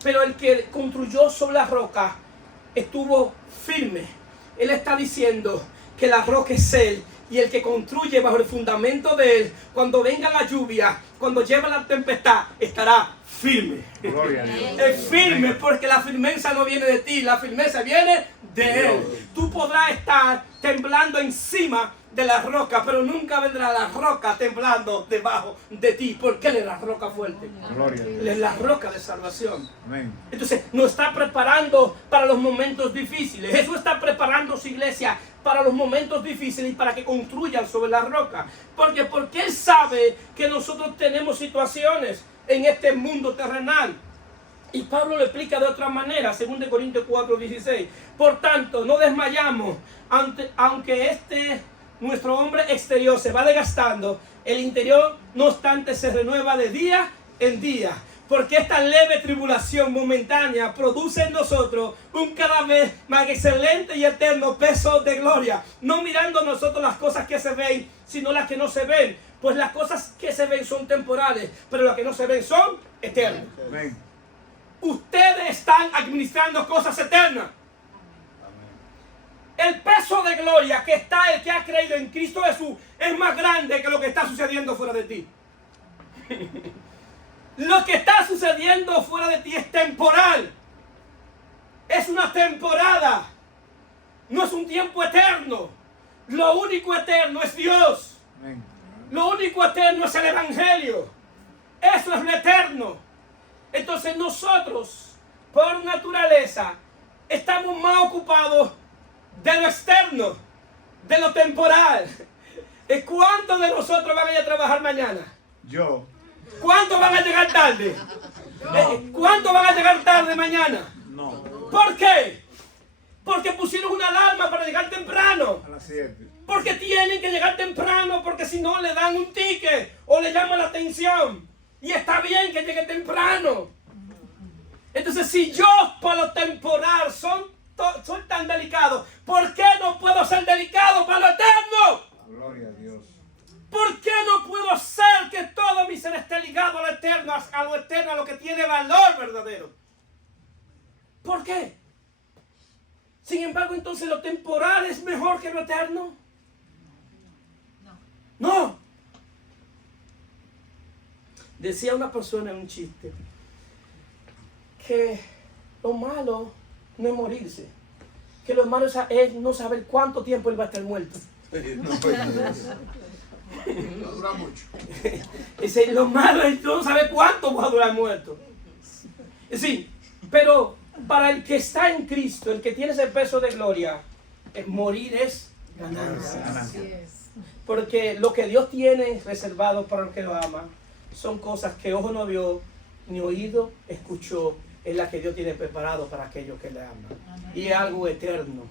Pero el que construyó sobre la roca estuvo firme. Él está diciendo que la roca es Él. Y el que construye bajo el fundamento de Él, cuando venga la lluvia, cuando lleve la tempestad, estará firme. Gloria a Dios. Es firme porque la firmeza no viene de ti, la firmeza viene de Él. Tú podrás estar temblando encima de la roca, pero nunca vendrá la roca temblando debajo de ti, porque Él es la roca fuerte. Gloria a Él Dios. es la roca de salvación. Amén. Entonces nos está preparando para los momentos difíciles. Jesús está preparando su iglesia para los momentos difíciles y para que construyan sobre la roca. Porque Él sabe que nosotros tenemos situaciones en este mundo terrenal. Y Pablo lo explica de otra manera, 2 Corintios 4:16. Por tanto, no desmayamos, aunque nuestro hombre exterior se va desgastando, el interior no obstante se renueva de día en día. Porque esta leve tribulación momentánea produce en nosotros un cada vez más excelente y eterno peso de gloria. No mirando nosotros las cosas que se ven, sino las que no se ven. Pues las cosas que se ven son temporales, pero las que no se ven son eternas. Amén. ustedes están administrando cosas eternas. El peso de gloria que está el que ha creído en Cristo Jesús es más grande que lo que está sucediendo fuera de ti. Lo que está sucediendo fuera de ti es temporal. Es una temporada. No es un tiempo eterno. Lo único eterno es Dios. Amén. Lo único eterno es el Evangelio. Eso es lo eterno. Entonces nosotros, por naturaleza, estamos más ocupados de lo externo, de lo temporal. ¿Cuántos de nosotros van a ir a trabajar mañana? Yo. ¿Cuántos van a llegar tarde? ¿Cuántos van a llegar tarde mañana? No. ¿Por qué? Porque pusieron una alarma para llegar temprano. A las 7. Porque tienen que llegar temprano, porque si no le dan un ticket o le llaman la atención. Y está bien que llegue temprano. Entonces, si yo por lo temporal soy tan delicado, ¿por qué no puedo ser delicado para lo eterno? Gloria a Dios. ¿Por qué no puedo hacer que todo mi ser esté ligado a lo eterno, a lo que tiene valor verdadero? ¿Por qué? Sin embargo, entonces lo temporal es mejor que lo eterno. No. Decía una persona en un chiste que lo malo no es morirse, que lo malo es no saber cuánto tiempo él va a estar muerto. No dura mucho. Dice, lo malo es no saber cuánto va a durar muerto. Sí, pero para el que está en Cristo, el que tiene ese peso de gloria, morir es ganancia. Porque lo que Dios tiene reservado para los que lo aman son cosas que ojo no vio, ni oído escuchó, es la que Dios tiene preparado para aquellos que le aman. Y es algo eterno.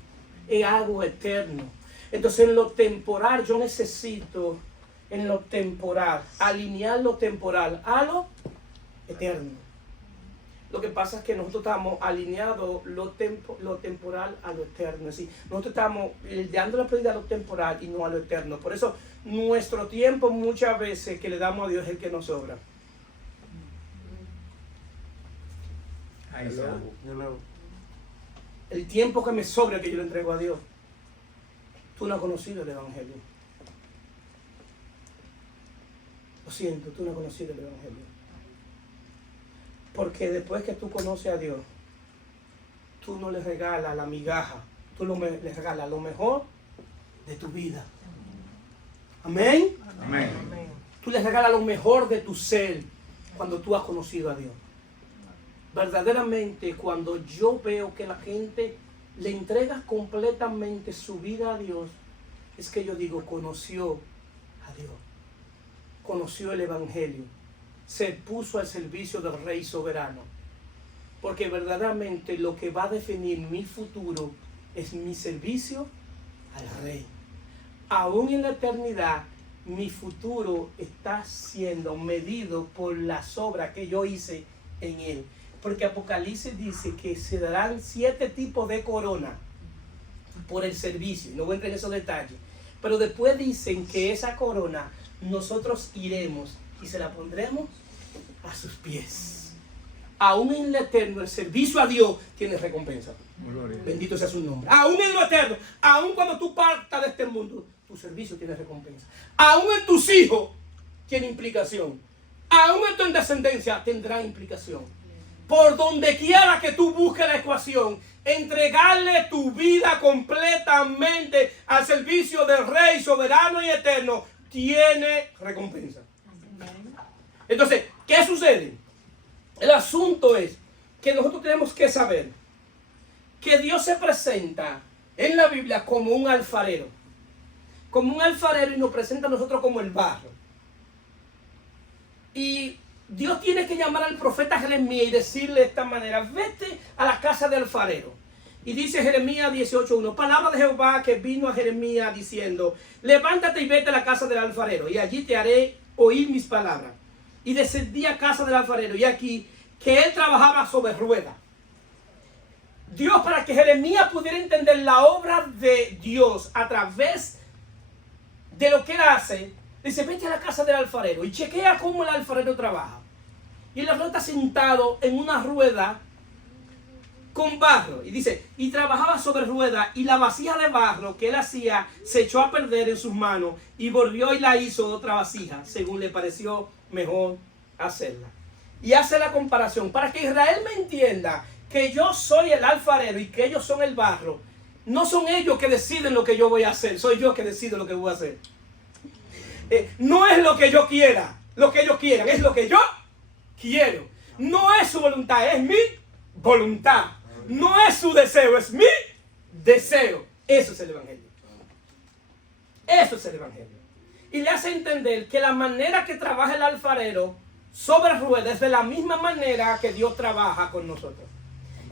Es algo eterno. Entonces en lo temporal yo necesito, en lo temporal, alinear lo temporal a lo eterno. Lo que pasa es que nosotros estamos alineados lo temporal a lo eterno. Es decir, nosotros estamos dando la prioridad a lo temporal y no a lo eterno. Por eso nuestro tiempo muchas veces que le damos a Dios es el que nos sobra. Ahí está. El tiempo que me sobra que yo le entrego a Dios. Tú no has conocido el Evangelio. Lo siento, tú no has conocido el Evangelio. Porque después que tú conoces a Dios, tú no le regalas la migaja, tú le regalas lo mejor de tu vida. Amén. Amén. Tú le regalas lo mejor de tu ser cuando tú has conocido a Dios. Verdaderamente, cuando yo veo que la gente le entrega completamente su vida a Dios, es que yo digo, conoció a Dios, conoció el Evangelio, se puso al servicio del Rey soberano. Porque verdaderamente lo que va a definir mi futuro es mi servicio al Rey. Aún en la eternidad, mi futuro está siendo medido por las obras que yo hice en Él. Porque Apocalipsis dice que se darán 7 tipos de corona por el servicio. No voy a entrar en esos detalles. Pero después dicen que esa corona nosotros iremos y se la pondremos a sus pies. Aún en lo eterno, el servicio a Dios tiene recompensa. Gloria. Bendito sea su nombre. Aún en lo eterno, aún cuando tú partas de este mundo, tu servicio tiene recompensa. Aún en tus hijos tiene implicación. Aún en tu descendencia tendrá implicación. Por donde quiera que tú busques la ecuación, entregarle tu vida completamente al servicio del Rey soberano y eterno tiene recompensa. Entonces, ¿qué sucede? El asunto es que nosotros tenemos que saber que Dios se presenta en la Biblia como un alfarero. Como un alfarero y nos presenta a nosotros como el barro. Y Dios tiene que llamar al profeta Jeremías y decirle de esta manera, vete a la casa del alfarero. Y dice Jeremías 18:1, palabra de Jehová que vino a Jeremías diciendo, levántate y vete a la casa del alfarero, y allí te haré oír mis palabras. Y descendí a casa del alfarero, y aquí que él trabajaba sobre ruedas. Dios, para que Jeremías pudiera entender la obra de Dios a través de lo que él hace, dice, vete a la casa del alfarero y chequea cómo el alfarero trabaja. Y el alfarero está sentado en una rueda con barro. Y dice, y trabajaba sobre rueda, y la vasija de barro que él hacía se echó a perder en sus manos, y volvió y la hizo otra vasija, según le pareció mejor hacerla. Y hace la comparación para que Israel me entienda que yo soy el alfarero y que ellos son el barro. No son ellos que deciden lo que yo voy a hacer, soy yo que decido lo que voy a hacer. No es lo que yo quiera, lo que ellos quieran, es lo que yo quiero. No es su voluntad, es mi voluntad. No es su deseo, es mi deseo. Eso es el Evangelio. Eso es el Evangelio. Y le hace entender que la manera que trabaja el alfarero sobre ruedas es de la misma manera que Dios trabaja con nosotros.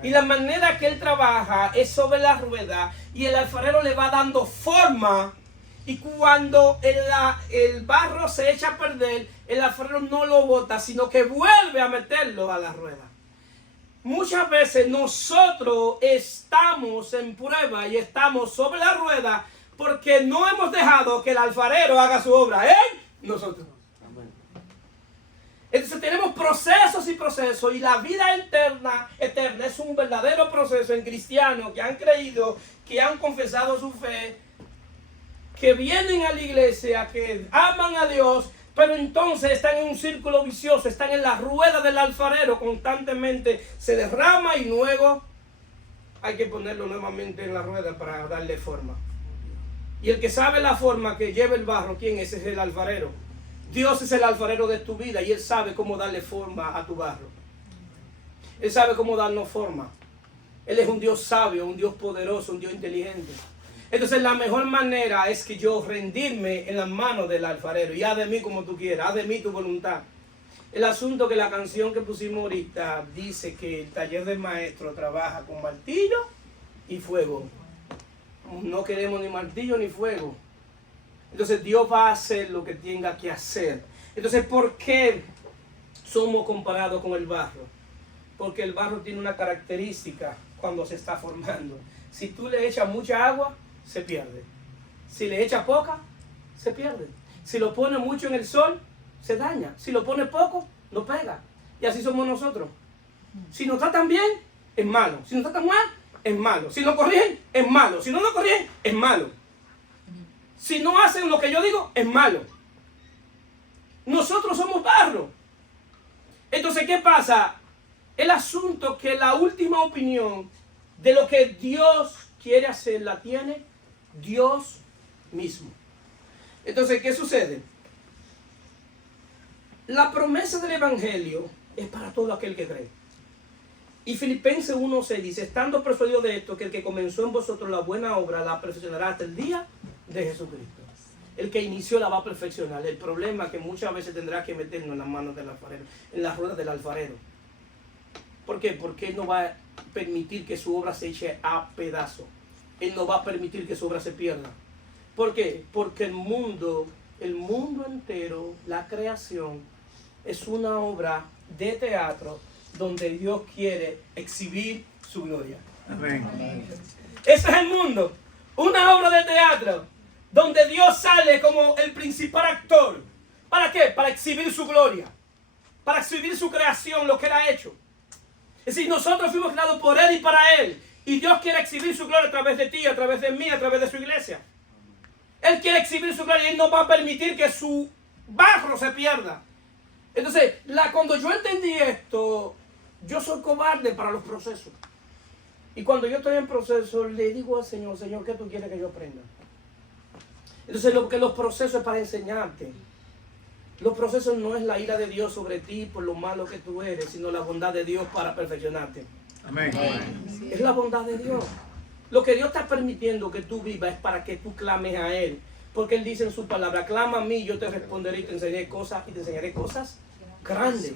Y la manera que Él trabaja es sobre la rueda, y el alfarero le va dando forma. Y cuando el barro se echa a perder, el alfarero no lo bota, sino que vuelve a meterlo a la rueda. Muchas veces nosotros estamos en prueba y estamos sobre la rueda porque no hemos dejado que el alfarero haga su obra en nosotros. Entonces tenemos procesos y procesos, y la vida eterna es un verdadero proceso en cristianos que han creído, que han confesado su fe, que vienen a la iglesia, que aman a Dios, pero entonces están en un círculo vicioso, están en la rueda del alfarero, constantemente se derrama y luego hay que ponerlo nuevamente en la rueda para darle forma. Y el que sabe la forma que lleva el barro, ¿quién es? Es el alfarero. Dios es el alfarero de tu vida y Él sabe cómo darle forma a tu barro. Él sabe cómo darnos forma. Él es un Dios sabio, un Dios poderoso, un Dios inteligente. Entonces la mejor manera es que yo rendirme en las manos del alfarero y haz de mí como tú quieras, haz de mí tu voluntad. El asunto que la canción que pusimos ahorita dice que el taller del maestro trabaja con martillo y fuego. No queremos ni martillo ni fuego. Entonces Dios va a hacer lo que tenga que hacer. Entonces, ¿por qué somos comparados con el barro? Porque el barro tiene una característica cuando se está formando. Si tú le echas mucha agua, se pierde. Si le echas poca, se pierde. Si lo pones mucho en el sol, se daña. Si lo pones poco, no pega. Y así somos nosotros. Si nos tratan bien, es malo. Si nos tratan mal, es malo. Si nos corrigen, es malo. Si no nos corrigen, es malo. Si no hacen lo que yo digo, es malo. Nosotros somos barro. Entonces, ¿qué pasa? El asunto que la última opinión de lo que Dios quiere hacer la tiene Dios mismo. Entonces, ¿qué sucede? La promesa del Evangelio es para todo aquel que cree. Y Filipenses 1:6 dice, estando persuadido de esto, que el que comenzó en vosotros la buena obra la perfeccionará hasta el día de Jesucristo. El que inició la va a perfeccionar. El problema es que muchas veces tendrá que meternos en las manos del alfarero, en las ruedas del alfarero. ¿Por qué? Porque Él no va a permitir que su obra se eche a pedazos. Él no va a permitir que su obra se pierda. ¿Por qué? Porque el mundo entero, la creación, es una obra de teatro donde Dios quiere exhibir su gloria. Amén. Ese es el mundo. Una obra de teatro donde Dios sale como el principal actor. ¿Para qué? Para exhibir su gloria. Para exhibir su creación, lo que Él ha hecho. Es decir, nosotros fuimos creados por Él y para Él. Y Dios quiere exhibir su gloria a través de ti, a través de mí, a través de su iglesia. Él quiere exhibir su gloria y Él no va a permitir que su barro se pierda. Entonces, cuando yo entendí esto, yo soy cobarde para los procesos. Y cuando yo estoy en proceso, le digo al Señor, Señor, ¿qué tú quieres que yo aprenda? Entonces, los procesos es para enseñarte. Los procesos no es la ira de Dios sobre ti por lo malo que tú eres, sino la bondad de Dios para perfeccionarte. Amén. Es la bondad de Dios. Lo que Dios está permitiendo que tú vivas es para que tú clames a Él. Porque Él dice en su palabra, clama a mí, yo te responderé y te enseñaré cosas grandes.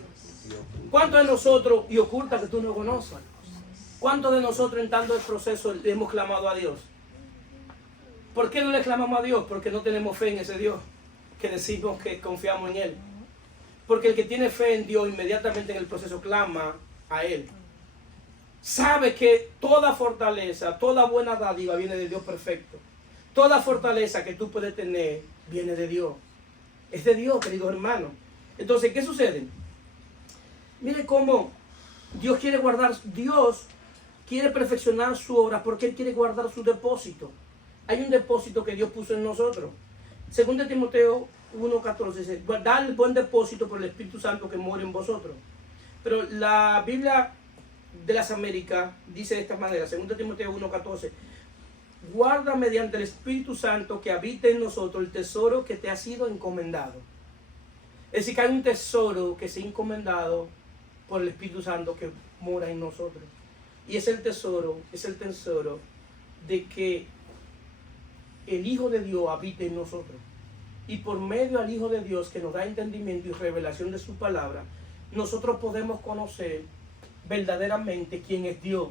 ¿Cuántos de nosotros, y oculta que tú no conoces, cuántos de nosotros en tanto el proceso le hemos clamado a Dios? ¿Por qué no le clamamos a Dios? Porque no tenemos fe en ese Dios, que decimos que confiamos en Él. Porque el que tiene fe en Dios inmediatamente en el proceso clama a Él. Sabe que toda fortaleza, toda buena dádiva viene de Dios perfecto. Toda fortaleza que tú puedes tener viene de Dios. Es de Dios, queridos hermanos. Entonces, ¿qué sucede? Mire cómo Dios quiere perfeccionar su obra porque Él quiere guardar su depósito. Hay un depósito que Dios puso en nosotros. Según de Timoteo 1:14 dice, guardad el buen depósito por el Espíritu Santo que mora en vosotros. Pero la Biblia de las Américas dice de esta manera, según de Timoteo 1:14, guarda mediante el Espíritu Santo que habita en nosotros el tesoro que te ha sido encomendado. Es decir, que hay un tesoro que se ha encomendado por el Espíritu Santo que mora en nosotros. Y es el tesoro de que el Hijo de Dios habita en nosotros. Y por medio del Hijo de Dios que nos da entendimiento y revelación de su palabra, nosotros podemos conocer verdaderamente quién es Dios.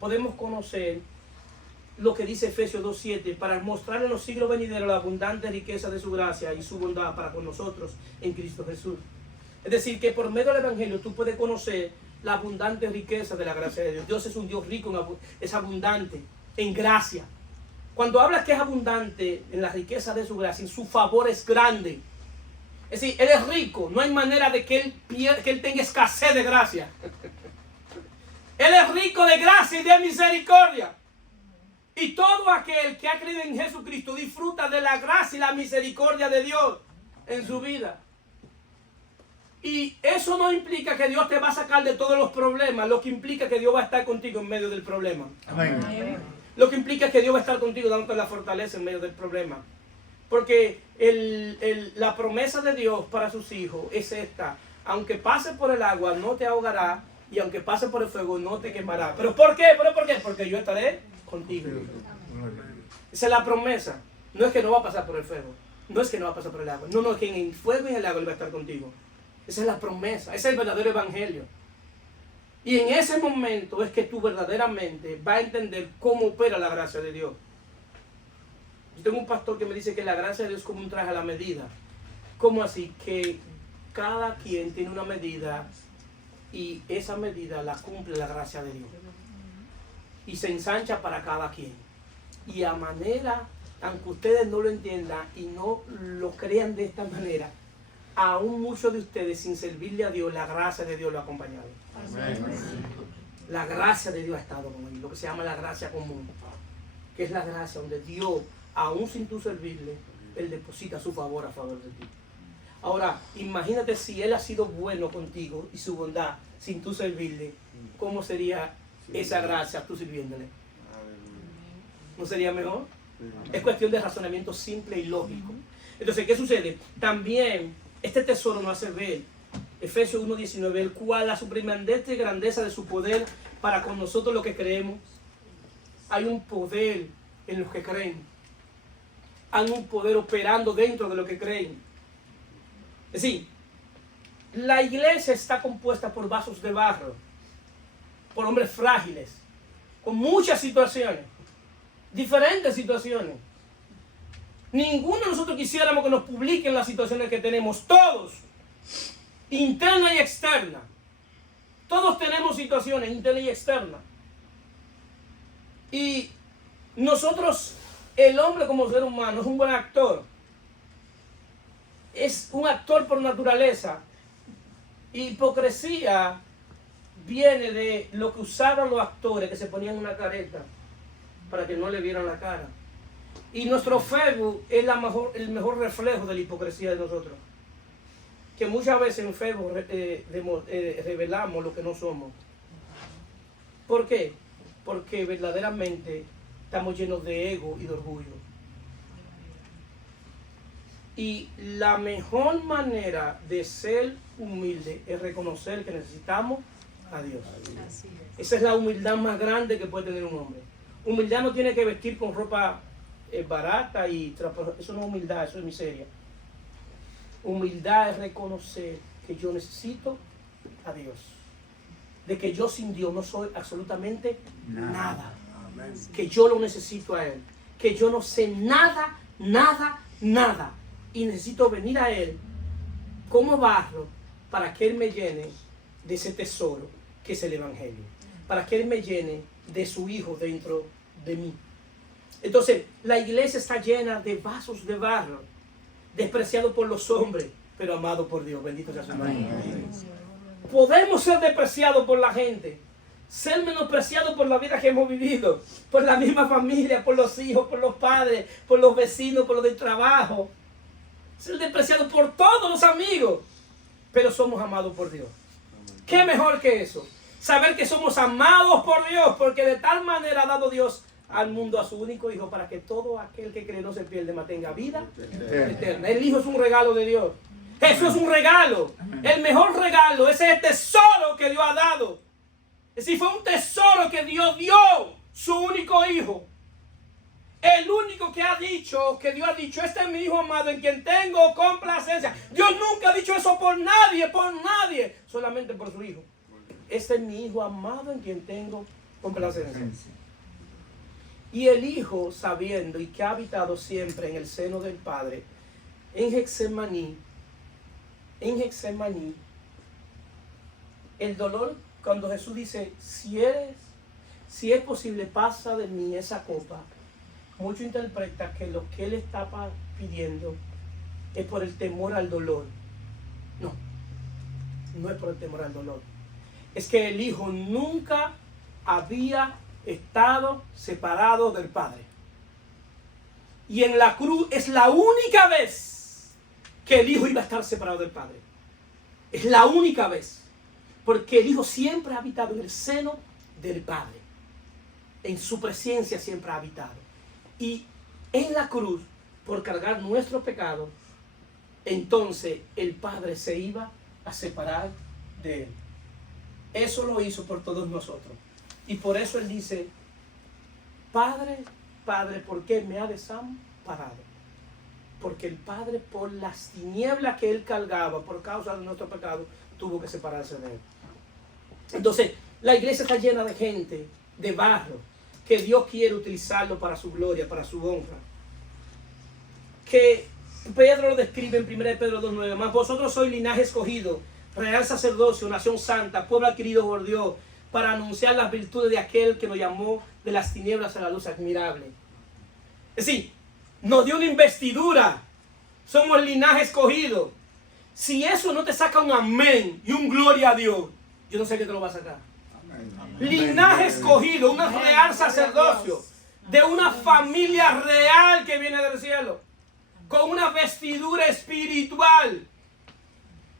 Podemos conocer lo que dice Efesios 2:7, para mostrar en los siglos venideros la abundante riqueza de su gracia y su bondad para con nosotros en Cristo Jesús. Es decir, que por medio del Evangelio tú puedes conocer la abundante riqueza de la gracia de Dios. Dios es un Dios rico, es abundante en gracia. Cuando hablas que es abundante en la riqueza de su gracia, en su favor es grande. Es decir, Él es rico, no hay manera de que Él tenga escasez de gracia. Él es rico de gracia y de misericordia. Y todo aquel que ha creído en Jesucristo disfruta de la gracia y la misericordia de Dios en su vida. Y eso no implica que Dios te va a sacar de todos los problemas, lo que implica que Dios va a estar contigo en medio del problema. Amén. Lo que implica que Dios va a estar contigo dándote la fortaleza en medio del problema. Porque la promesa de Dios para sus hijos es esta: aunque pase por el agua no te ahogará, y aunque pase por el fuego no te quemará. ¿Pero por qué? Porque yo estaré contigo. Esa es la promesa. No es que no va a pasar por el fuego, no es que no va a pasar por el agua, no, es que en el fuego y en el agua Él va a estar contigo. Esa es la promesa, ese es el verdadero evangelio. Y en ese momento es que tú verdaderamente vas a entender cómo opera la gracia de Dios. Yo tengo un pastor que me dice que la gracia de Dios es como un traje a la medida. ¿Cómo así? Que cada quien tiene una medida y esa medida la cumple la gracia de Dios. Y se ensancha para cada quien. Y a manera, aunque ustedes no lo entiendan y no lo crean de esta manera, aún muchos de ustedes sin servirle a Dios, la gracia de Dios lo ha acompañado. Amén. La gracia de Dios ha estado con él, lo que se llama la gracia común, que es la gracia donde Dios, aún sin tú servirle, Él deposita su favor a favor de ti. Ahora, imagínate si Él ha sido bueno contigo y su bondad sin tú servirle, ¿cómo sería esa gracia tú sirviéndole? ¿No sería mejor? Es cuestión de razonamiento simple y lógico. Entonces, ¿qué sucede? También este tesoro nos hace ver Efesios 1:19, el cual a su primandante grandeza de su poder para con nosotros los que creemos. Hay un poder en los que creen. Hay un poder operando dentro de los que creen. Es decir, la iglesia está compuesta por vasos de barro, por hombres frágiles, con muchas situaciones, diferentes situaciones. Ninguno de nosotros quisiéramos que nos publiquen las situaciones que tenemos, todos, interna y externa. Todos tenemos situaciones interna y externa. Y nosotros, el hombre como ser humano, es un buen actor. Es un actor por naturaleza. Hipocresía viene de lo que usaban los actores, que se ponían una careta para que no le vieran la cara. Y nuestro Facebook es el mejor reflejo de la hipocresía de nosotros. Que muchas veces en Facebook revelamos lo que no somos. ¿Por qué? Porque verdaderamente estamos llenos de ego y de orgullo. Y la mejor manera de ser humilde es reconocer que necesitamos a Dios. Esa es la humildad más grande que puede tener un hombre. Humildad no tiene que vestir con ropa barata y eso no es humildad, eso es miseria. Humildad es reconocer que yo necesito a Dios, de que yo sin Dios no soy absolutamente nada, que yo lo necesito a Él, que yo no sé nada y necesito venir a Él como barro para que Él me llene de ese tesoro que es el Evangelio, para que Él me llene de su Hijo dentro de mí. Entonces, la iglesia está llena de vasos de barro, despreciado por los hombres, pero amado por Dios. Bendito sea su nombre. podemos ser despreciados por la gente, ser menospreciados por la vida que hemos vivido, por la misma familia, por los hijos, por los padres, por los vecinos, por los del trabajo, ser despreciados por todos los amigos, pero somos amados por Dios. ¿Qué mejor que eso? Saber que somos amados por Dios, porque de tal manera ha dado Dios al mundo a su único Hijo, para que todo aquel que cree no se pierda, mas tenga vida eterna. El Hijo es un regalo de Dios. Jesús es un regalo. El mejor regalo, ese es el tesoro que Dios ha dado. Es decir, fue un tesoro que Dios dio, su único Hijo. El único que ha dicho, que Dios ha dicho, este es mi Hijo amado en quien tengo complacencia. Dios nunca ha dicho eso por nadie, solamente por su Hijo. Este es mi Hijo amado en quien tengo complacencia. Y el Hijo, sabiendo y que ha habitado siempre en el seno del Padre, en Getsemaní, el dolor, cuando Jesús dice, si es posible, pasa de mí esa copa, muchos interpretan que lo que él estaba pidiendo es por el temor al dolor. No es por el temor al dolor. Es que el Hijo nunca había estado separado del Padre. Y en la cruz es la única vez que el Hijo iba a estar separado del Padre. Es la única vez. Porque el Hijo siempre ha habitado en el seno del Padre. En su presencia siempre ha habitado. Y en la cruz, por cargar nuestro pecado, entonces el Padre se iba a separar de él. Eso lo hizo por todos nosotros. Y por eso él dice, Padre, Padre, ¿por qué me ha desamparado? Porque el Padre, por las tinieblas que él cargaba por causa de nuestro pecado, tuvo que separarse de él. Entonces, la iglesia está llena de gente, de barro, que Dios quiere utilizarlo para su gloria, para su honra. Que Pedro lo describe en 1 Pedro 2:9. Mas vosotros sois linaje escogido, real sacerdocio, nación santa, pueblo adquirido por Dios, para anunciar las virtudes de aquel que nos llamó de las tinieblas a la luz admirable. Es decir, nos dio una investidura. Somos linaje escogido. Si eso no te saca un amén y un gloria a Dios, yo no sé qué te lo va a sacar. Linaje escogido, un real sacerdocio, de una familia real que viene del cielo, con una vestidura espiritual.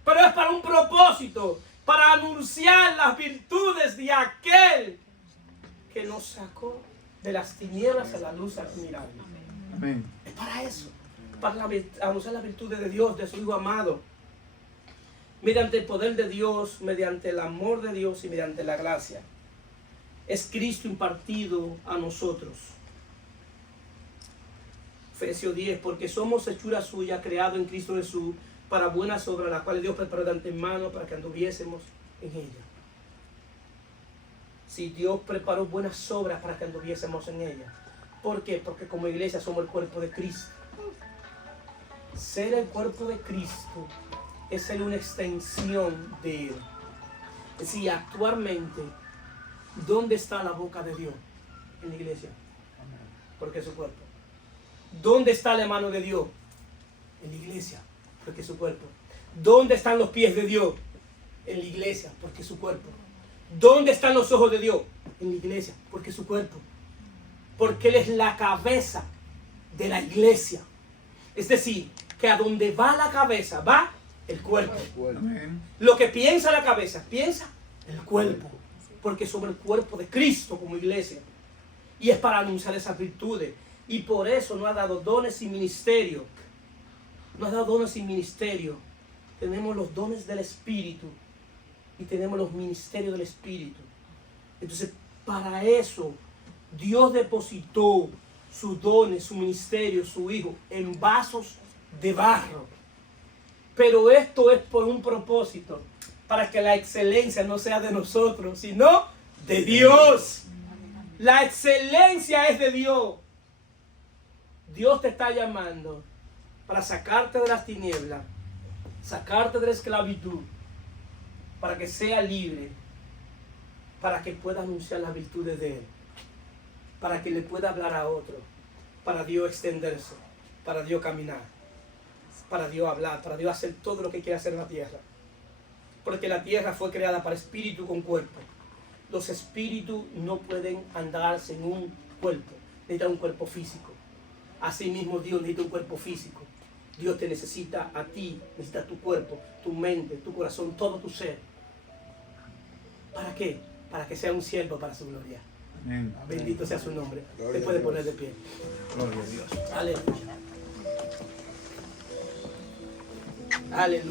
Pero es para un propósito, para anunciar las virtudes de aquel que nos sacó de las tinieblas a la luz admirable. Amén. Es para eso, para anunciar las virtudes de Dios, de su Hijo amado, mediante el poder de Dios, mediante el amor de Dios y mediante la gracia. Es Cristo impartido a nosotros. Efesios 10, porque somos hechura suya, creado en Cristo Jesús, para buenas obras, las cuales Dios preparó de antemano para que anduviésemos en ella. Si Dios preparó buenas obras para que anduviésemos en ella. ¿Por qué? Porque como iglesia somos el cuerpo de Cristo. Ser el cuerpo de Cristo es ser una extensión de Él. Es decir, actualmente, ¿dónde está la boca de Dios? En la iglesia. Porque es su cuerpo. ¿Dónde está la mano de Dios? En la iglesia. Porque es su cuerpo. ¿Dónde están los pies de Dios? En la iglesia. Porque es su cuerpo. ¿Dónde están los ojos de Dios? En la iglesia. Porque es su cuerpo. Porque Él es la cabeza de la iglesia. Es decir, que a donde va la cabeza, va el cuerpo. Amén. Lo que piensa la cabeza, piensa el cuerpo. Porque somos el cuerpo de Cristo como iglesia. Y es para anunciar esas virtudes. Y por eso nos ha dado dones y ministerio. Nos ha dado dones y ministerio. Tenemos los dones del Espíritu. Y tenemos los ministerios del Espíritu. Entonces, para eso, Dios depositó sus dones, su ministerio, su Hijo, en vasos de barro. Pero esto es por un propósito, para que la excelencia no sea de nosotros, sino de Dios. La excelencia es de Dios. Dios te está llamando para sacarte de las tinieblas, sacarte de la esclavitud, para que sea libre, para que pueda anunciar las virtudes de Él, para que le pueda hablar a otro, para Dios extenderse, para Dios caminar, para Dios hablar, para Dios hacer todo lo que quiere hacer en la tierra. porque la tierra fue creada para espíritu con cuerpo. Los espíritus no pueden andarse en un cuerpo, necesitan un cuerpo físico. Asimismo Dios necesita un cuerpo físico. Dios te necesita a ti, necesita tu cuerpo, tu mente, tu corazón, todo tu ser. ¿Para qué? Para que sea un siervo para su gloria. Amén. Bendito sea su nombre. Gloria Te a puede Dios. poner de pie. Gloria a Dios. Aleluya. Aleluya.